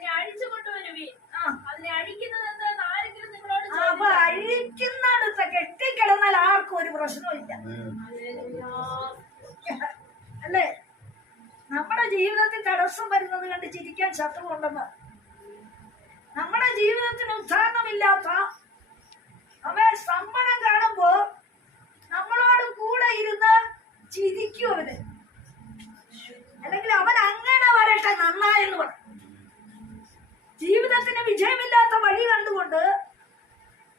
അതിനെ അഴിച്ചു കൊണ്ടുവരുവീൻ. അതിനെ അഴിക്കുന്നത് ആരെങ്കിലും നിങ്ങളോട് ആ, അപ്പൊ അഴിക്കുന്നിടത്ത് കെട്ടിക്കിടന്നാൽ ആർക്കും ഒരു പ്രശ്നമില്ല അല്ലേ? നമ്മുടെ ജീവിതത്തിൽ തടസ്സം വരുന്നത് കണ്ട് ചിരിക്കാൻ ശത്രുവുണ്ടെന്ന്. നമ്മുടെ ജീവിതത്തിന് ഉദ്ധാരണമില്ലാത്ത അവൻ സമ്മതം കാണുമ്പോ നമ്മളോട് കൂടെ ഇരുന്ന് ചിരിക്കും അവന് അല്ലെങ്കിൽ അവൻ അങ്ങനെ വരട്ടെ നന്നായെന്ന് പറയും ജീവിതത്തിന് വിജയമില്ലാത്ത വഴി കണ്ടുകൊണ്ട്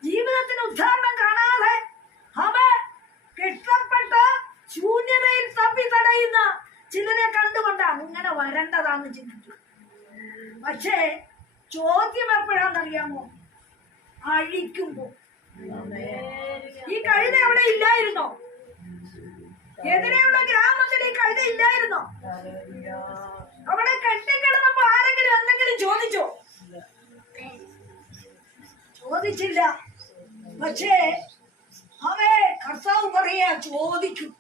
ജീവിതത്തിന് ഉദ്ധാരണം കാണാതെ അവൻ കെട്ടപ്പെട്ട് ശൂന്യതയിൽ തപ്പി തടയുന്ന ചിലരെ കണ്ടുകൊണ്ട് അങ്ങനെ വരേണ്ടതാന്ന് ചിന്തിച്ചു. പക്ഷേ ചോദ്യം എപ്പോഴാണെന്നറിയാമോ? അഴിക്കുമ്പോ. ഈ കഴുത അവിടെ ഇല്ലായിരുന്നോ? എതിരെയുള്ള ഗ്രാമത്തിൽ ഈ കഴുത ഇല്ലായിരുന്നോ? അവിടെ കെട്ടിക്കിടന്നപ്പോ ആരെങ്കിലും എന്തെങ്കിലും ചോദിച്ചോ? ചോദിച്ചില്ല. പക്ഷേ അവേ കർത്താവ് പറയാ ചോദിക്കും.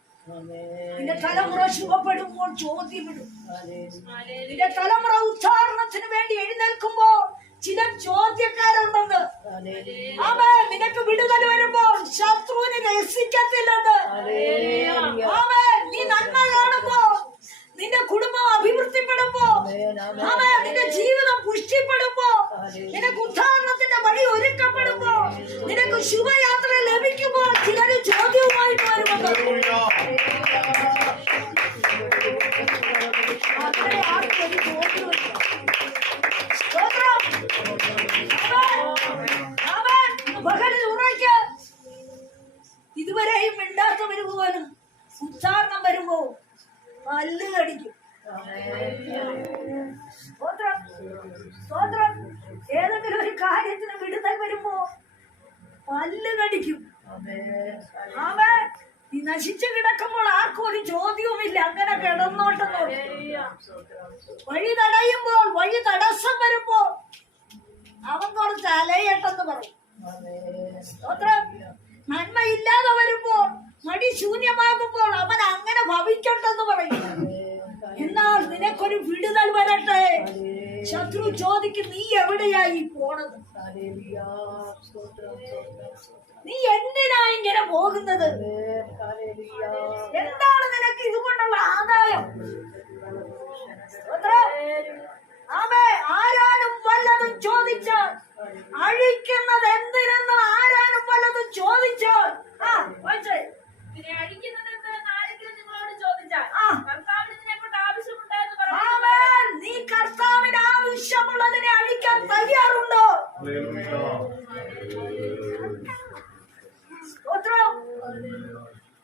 നിന്റെ തലമുറ ശുഭപ്പെടുമ്പോൾ ചോദ്യമിടും. നിന്റെ തലമുറ ഉച്ചാരണത്തിന് വേണ്ടി എഴുന്നേൽക്കുമ്പോ ചില ചോദ്യക്കാരുണ്ടെന്ന്. അവ നിനക്ക് വിടുതൽ വരുമ്പോൾ ശത്രുവിനെ രസിക്കത്തില്ലെന്ന്. അവ നീ നന്മ കാണുമ്പോ നിന്റെ കുടുംബം അഭിവൃദ്ധിപ്പെടുമ്പോ അവ നിന്റെ ജീവിതം പുഷ്ടിപ്പെടുമ്പോ നിനക്ക് ഉദ്ധാരണത്തിന്റെ വഴി ഒരുക്കപ്പെടുമ്പോ നിനക്ക് ശുഭയാത്ര ഉച്ചാരണം പല്ല് കടിക്കും. സ്തോത്രം. സ്തോത്രം. ഏതെങ്കിലും ഒരു കാര്യത്തിന് വിടുതൽ വരുമ്പോ പല്ല് കടിക്കും. അവൻ ഈ നശിച്ചു കിടക്കുമ്പോൾ ആർക്കും ഒരു ചോദ്യവുമില്ല. അങ്ങനെ കിടന്നോട്ടെന്നോ. വഴി തടയുമ്പോൾ വഴി തടസ്സം വരുമ്പോൾ അവൻ കുറച്ച് അലയട്ടെന്ന് പറയും. സ്തോത്രം. നന്മയില്ലാതെ വരുമ്പോൾ മടി ശൂന്യമാകുമ്പോൾ അവൻ അങ്ങനെ ഭവിക്കട്ടെന്ന് പറയും. എന്നാൽ നിനക്കൊരു വിടുതൽ വരട്ടെ. ശത്രു ചോദിക്കും നീ എവിടെയായി പോണത്? നീ എന്തിനാ ഇങ്ങനെ പോകുന്നത്? എന്താണ് നിനക്ക് ഇതുകൊണ്ടുള്ള ആദായം? ആമേ ആരാനും വല്ലതും അഴിക്കുന്നത് എന്തിനെന്ന് ആരാനും വല്ലതും ആ. നീ കർത്താവിന് ആവശ്യമുള്ളതിനെ അഴിക്കാൻ തയ്യാറുണ്ടോ?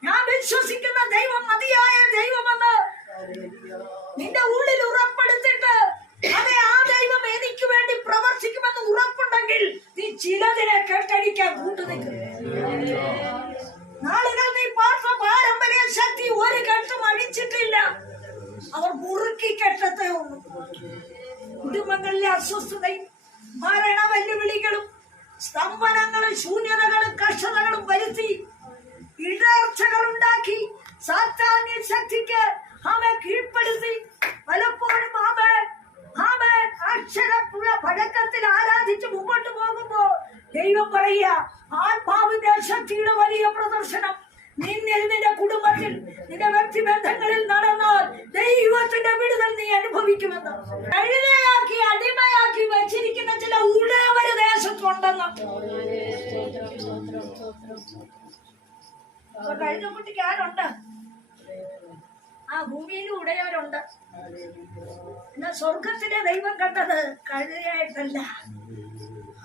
ഞാൻ വിശ്വസിക്കുന്ന ദൈവം മതിയായ ദൈവമെന്ന് നിന്റെ ഉള്ളിൽ ഉറപ്പെടുത്തിട്ട് അതെ ആ ദൈവം എനിക്ക് വേണ്ടി പ്രവർത്തിക്കുമെന്ന് ഉറപ്പുണ്ടെങ്കിൽ നീ ചിലതിനെ കേട്ടടിക്കാൻ കൂട്ടുനിൽക്കും നാളുകൾ നീ പാർത്ത പാരമ്പര്യ ശക്തി ഒരു കണ്ട് മഴിച്ചിട്ടില്ല അവർ മുറുക്കി കെട്ടത്തേ ഉള്ളൂ കുടുംബങ്ങളിലെ അസ്വസ്ഥതയും മരണ വെല്ലുവിളികളും സ്തംഭനങ്ങളും ശൂന്യതകളും കഷ്ടതകളും വരുത്തി ഇടർച്ചകൾ ഉണ്ടാക്കി സാത്താന്യ ശക്തിക്ക് അവൻ കീഴ്പ്പെടുത്തി. പലപ്പോഴും അവൻ അവൻ അക്ഷരപ്പുഴ പഴക്കത്തിൽ ആരാധിച്ച് മുമ്പോട്ട് പോകുമ്പോ ദൈവം പറയുക ആത്മാവിന്റെ ശക്തിയുടെ വലിയ പ്രദർശനം. നിന്നിൽ നിന്റെ കുടുംബത്തിൽ നിന്റെ വ്യക്തിബന്ധങ്ങളിൽ നടന്നാൽ ദൈവത്തിന്റെ വിടുതൽ നീ അനുഭവിക്കുമെന്ന്. കഴുതയാക്കി അടിമയാക്കി വെച്ചിരിക്കുന്ന ചില ഉടയവര് ദേശത്തുണ്ടെന്ന്. അപ്പൊ കഴിഞ്ഞ കുട്ടിക്ക് ആരുണ്ട്? ആ ഭൂമിയിൽ ഉടയവരുണ്ട്. എന്നാൽ സ്വർഗത്തിലെ ദൈവം കണ്ടത് കഴുതയായിട്ടല്ല.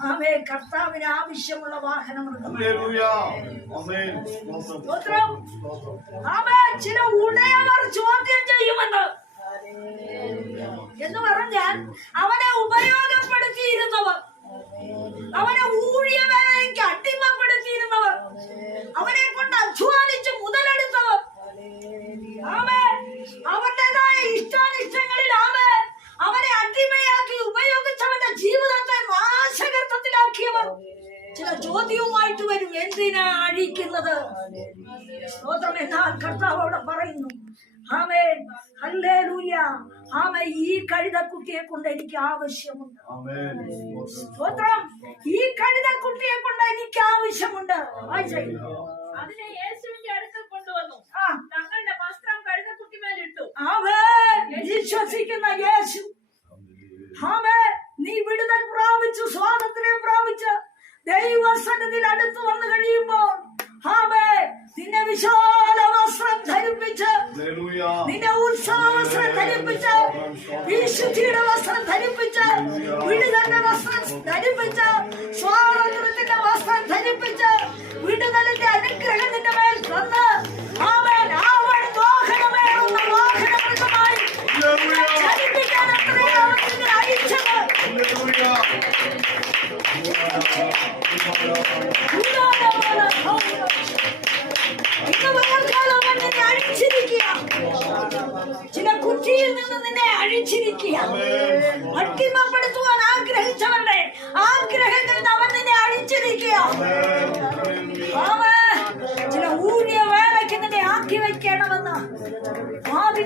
ആമേ കർത്താവിന് ആവശ്യമുള്ള വാഹനമൃഗം. ആമേ ചില ഉടയവർ ചോദ്യം ചെയ്യുമെന്ന്. എന്ന് പറഞ്ഞാൽ അവനെ ഉപയോഗപ്പെടുത്തിയിരുന്നവർ. അവനെ ഊഴിയവേലയ്ക്ക് അടിമപ്പെടുത്തിയിരുന്നവർ ആമേൻ. ഹല്ലേലൂയ. ആമേ ഈ കഴുതക്കുട്ടിയെ കൊണ്ട് എനിക്ക് ആവശ്യമുണ്ട്. സ്തോത്രം. ഈ കഴുതക്കുട്ടിയെ കൊണ്ട് എനിക്ക് ആവശ്യമുണ്ട്. അതിനെ യേശുവിന്റെ അടുത്ത് കൊണ്ടുവന്നു. തങ്ങളുടെ വസ്ത്രം കഴുതക്കുട്ടിമേലിട്ടു. ആമേ വിശ്വസിക്കുന്ന യേശു. ആമേ നീ വിടുതൽ പ്രാപിച്ചു സ്വാതന്ത്ര്യം പ്രാപിച്ച് ദൈവസന്നിധിയിൽ അടുത്ത് വന്നു കഴിയുമ്പോൾ ആമേ നിന്നെ ഹല്ലേലൂയ നിന്നെ ഉത്സവ വസ്ത്രം ധരിപ്പിച്ച് വിശുദ്ധിയുടെ വസ്ത്രം ധരിപ്പിച്ച് വിടുതലിന്റെ വസ്ത്രം ധരിപ്പിച്ച് സ്വാതന്ത്ര്യത്തിന്റെ വസ്ത്രം ധരിപ്പിച്ച് വിടുതലിന്റെ അനുഗ്രഹം നിന്റെ മേൽ തന്ന്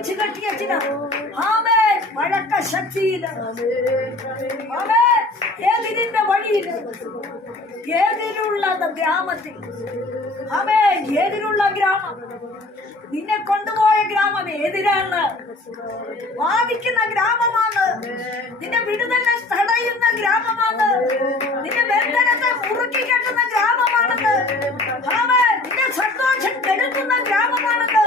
വാദിച്ചു കെട്ടിയ ചില ആമേ വഴക്ക ശക്തിയിൽ. ആമേ ഏതിരിന്റെ വഴിയിൽ? ഏതിലുള്ള ഗ്രാമത്തിൽ? ആമേ ഏതിലുള്ള ഗ്രാമം? നിന്നെ കൊണ്ടുപോയ ഗ്രാമം ഏതിനാണ്? വാദിക്കുന്ന ഗ്രാമമാണ്. നിന്നെ വിടുതലെ തടയുന്ന ഗ്രാമമാണ്. നിന്നെ ബന്ധനത്തെ മുറുക്കി കെട്ടുന്ന ഗ്രാമമാണെന്ന് ആമേ നിന്നെ സന്തോഷം കെടുക്കുന്ന ഗ്രാമമാണെന്ന്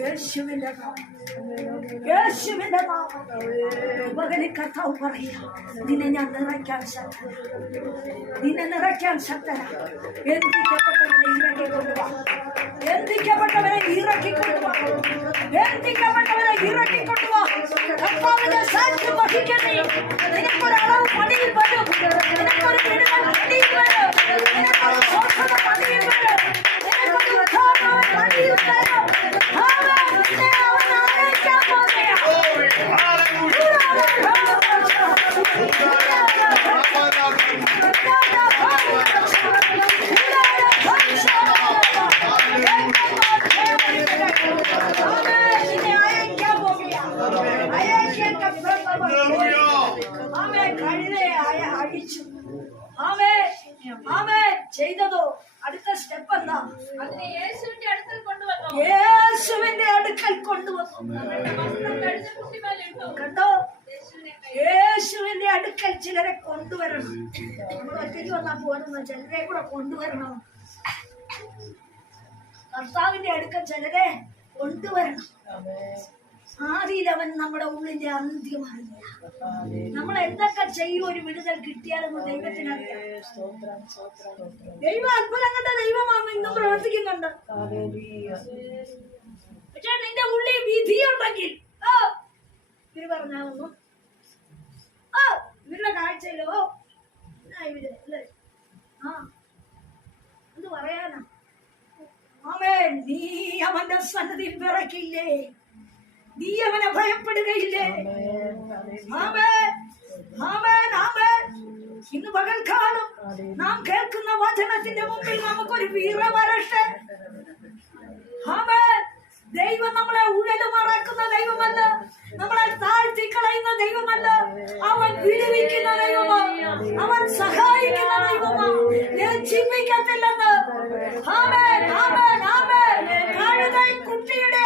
യേശുവിന്റെ. യേശുവിന്റെ കർത്താവ് പറയാ നിന്നെ ഞാൻ നിറയ്ക്കാൻ ശക്ത നിന്നെ നിറയ്ക്കാൻ ശക്തന എന്തിക്കപ്പെട്ടവനെ ഇറക്കി കൊണ്ടുവാ. എന്തിക്കപ്പെട്ടവനെ ഇറക്കി കൊണ്ടുവാ. എന്തിക്കപ്പെട്ടവനെ ഇറക്കി കൊണ്ടുവാ. കർത്താവിന്റെ സാക്ഷ്യം വഹിക്കണേ നിനക്കൊരു അഴിച്ചു ആമേ ആമേ ചെയ്തതോ. അടുത്ത സ്റ്റെപ്പ് എന്താ? അതിനെ യേശുവിന്റെ അടുക്കൽ കൊണ്ടുവന്നു. യേശുവിന്റെ അടുക്കൽ കൊണ്ടുവന്നു. കണ്ടോ? യേശുവിന്റെ അടുക്കൽ ചിലരെ കൊണ്ടുവരണം. നമ്മൾ ഒറ്റയ്ക്ക് വന്നാ പോരുന്ന ചിലരെ കൂടെ കൊണ്ടുവരണം. കർത്താവിന്റെ അടുക്കൽ ചിലരെ കൊണ്ടുവരണം. ആദിയിൽ അവൻ നമ്മുടെ ഉള്ളിന്റെ അന്ത്യമറിഞ്ഞ നമ്മൾ എന്തൊക്കെ ചെയ്യും ഒരു വിടുതൽ കിട്ടിയാലെന്ന് ദൈവത്തിനറിയാം ദൈവ അത്ഭുതങ്ങളുടെ ദൈവമാണ് ഇന്നും പ്രവർത്തിക്കുന്നുണ്ട്. പക്ഷെ നിന്റെ ഉള്ളിൽ വിധിയുണ്ടെങ്കിൽ ഓ ഇവർ പറഞ്ഞാവുന്നു ഓ ഇവരുടെ കാഴ്ചയിലോ ആ ഇവർ അല്ലേ? ആ എന്ത് പറയാനാ. അവൻ നീ അവന്റെ സന്നദ്ധി വിറക്കില്ലേ നീ അവനെ ഭയപ്പെടുകയില്ലേ? ഇന്ന് പകൽക്കാലം നാം കേൾക്കുന്ന വചനത്തിന്റെ മുമ്പിൽ നമുക്കൊരു വീറ വരട്ടെ. ദൈവം നമ്മളെ ഉഴലുമറക്കുന്ന ദൈവമല്ല. നമ്മളെ താഴ്ത്തി കളയുന്ന ദൈവമല്ല. അവൻ വിടുവിക്കുന്ന ദൈവമാ. അവൻ സഹായിക്കുന്ന ദൈവമാ. കഴുതൈ കുട്ടിയുടെ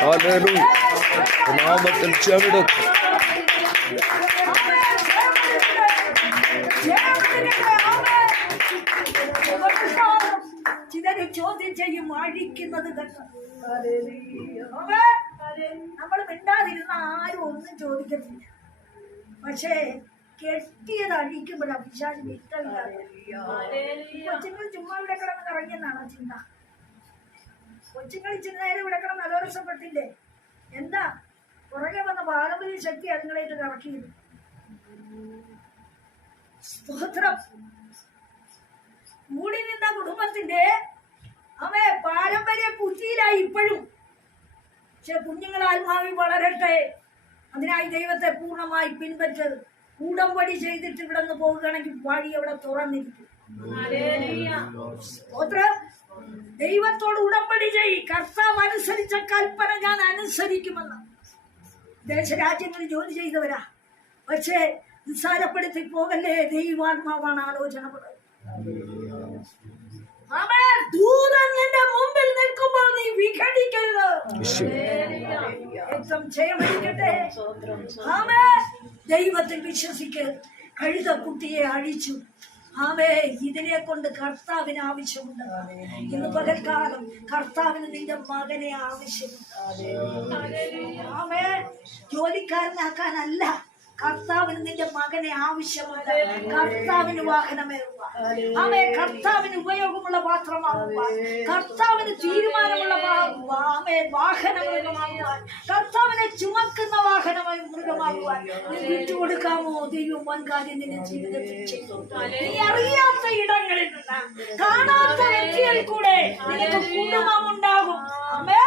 ഹല്ലേലൂയ. നാമത്തിൽ ചെവിടും. ചിലര് ചോദ്യം ചെയ്യും അഴിക്കുന്നത് നമ്മൾ മിണ്ടാതിരുന്ന ആരും ഒന്നും ചോദിക്കത്തില്ല. പക്ഷേ കെട്ടിയത് അഴിക്കുമ്പോഴാണ് പിശാചിന് ഇഷ്ടമില്ലാതെ കൊച്ചുങ്ങൾ ചുമ്മാ ഇവിടെ കിടന്ന് കറങ്ങിയെന്നാണോ ചിന്ത? കൊച്ചുങ്ങൾ ഇച്ചിരി നേരം ഇവിടെ കിടന്ന് അലോരസപ്പെട്ടില്ലേ? എന്താ? പുറകെ വന്ന പാരമ്പര്യ ശക്തി അതുങ്ങളായിട്ട് കറക്കിയത്. സ്തോത്രം. കൂടി നിന്ന കുടുംബത്തിന്റെ അവയെ പാരമ്പര്യ കുറ്റിയിലായി ഇപ്പോഴും. പക്ഷെ കുഞ്ഞുങ്ങൾ ആത്മാവിൽ വളരട്ടെ. അതിനായി ദൈവത്തെ പൂർണമായി പിൻപറ്റ് ഉടമ്പടി ചെയ്തിട്ട് ഇവിടെ നിന്ന് പോവുകയാണെങ്കിൽ വഴി അവിടെ തുറന്നിരിക്കും. ദൈവത്തോട് ഉടമ്പടി ചെയ് കർത്താവ് അനുസരിച്ച കൽപ്പന ഞാൻ അനുസരിക്കുമെന്ന്. ദേശരാജ്യങ്ങളിൽ ജോലി ചെയ്തവരാ. പക്ഷേ നിസ്സാരപ്പെടുത്തി പോകല്ലേ ദൈവാത്മാവാണ് ആലോചന പറയുന്നത്. അവൻ ദൂതൻ നിന്റെ മുമ്പിൽ നിൽക്കുമ്പോൾ നീ വിഘടിക്കരുത്. ആമേ ദൈവത്തിൽ വിശ്വസിക്ക്. കഴുതക്കുട്ടിയെ അഴിച്ചു. ആമേ ഇതിനെ കൊണ്ട് കർത്താവിന് ആവശ്യമുണ്ട്. ഇന്ന് പകൽക്കാലം കർത്താവിന് നിന്റെ മകനെ ആവശ്യമുണ്ട്. ആമേ ജോലിക്കാരനാക്കാനല്ല. കർത്താവിന് നിന്റെ മകനെ ആവശ്യമുണ്ട്. കർത്താവിന് വാഹനമേറുക ആമേ കർത്താവിന് ഉപയോഗമുള്ള പാത്രമാകുക കർത്താവിന് തീരുമാനമുള്ള ആമേ വാഹനമൃഗമാകുവാൻ കർത്താവിനെ ചുമക്കുന്ന വാഹനമായി മൃഗമാകുവാൻ വിട്ടുകൊടുക്കാമോ? ദൈവം വൻകാര്യം നിന്റെ ജീവിതത്തിൽ ചെയ്തു. നീ അറിയാത്ത ഇടങ്ങളിൽ നിന്ന് കാണാത്ത വ്യക്തിയിൽ കൂടെ നിനക്ക് കുടുംബം ഉണ്ടാകും. ആമേ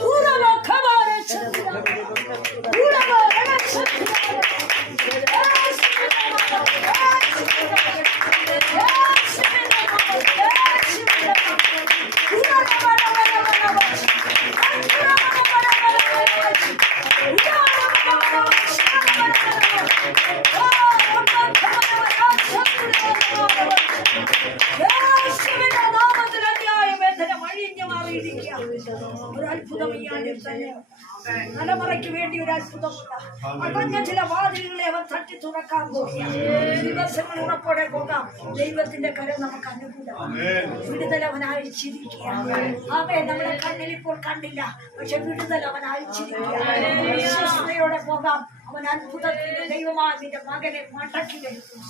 ദൂരമഖബാര ശബ്ദം. ദൂരമഖബാര ശബ്ദം. ഒരു അടഞ്ഞ ചില വാതിലുകളെ അവൻ തട്ടി തുറക്കാൻ പോകുക ദിവസങ്ങൾ ഉറപ്പോടെ പോകാം. ദൈവത്തിന്റെ കരം നമുക്ക് അനുകൂലമാണ്. വിടുതൽ അവൻ അയച്ചിരിക്കുകയാണ് അവയെ നമ്മുടെ കണ്ണിൽ ഇപ്പോൾ കണ്ടില്ല. പക്ഷെ വിടുതൽ അവൻ അയച്ചിരിക്കുകയാണ് വിശ്വസ്തയോടെ പോകാം. അവൻ അത്ഭുതത്തിന്റെ ദൈവമായി നിന്റെ മകനെ മടക്കി വരുത്തും.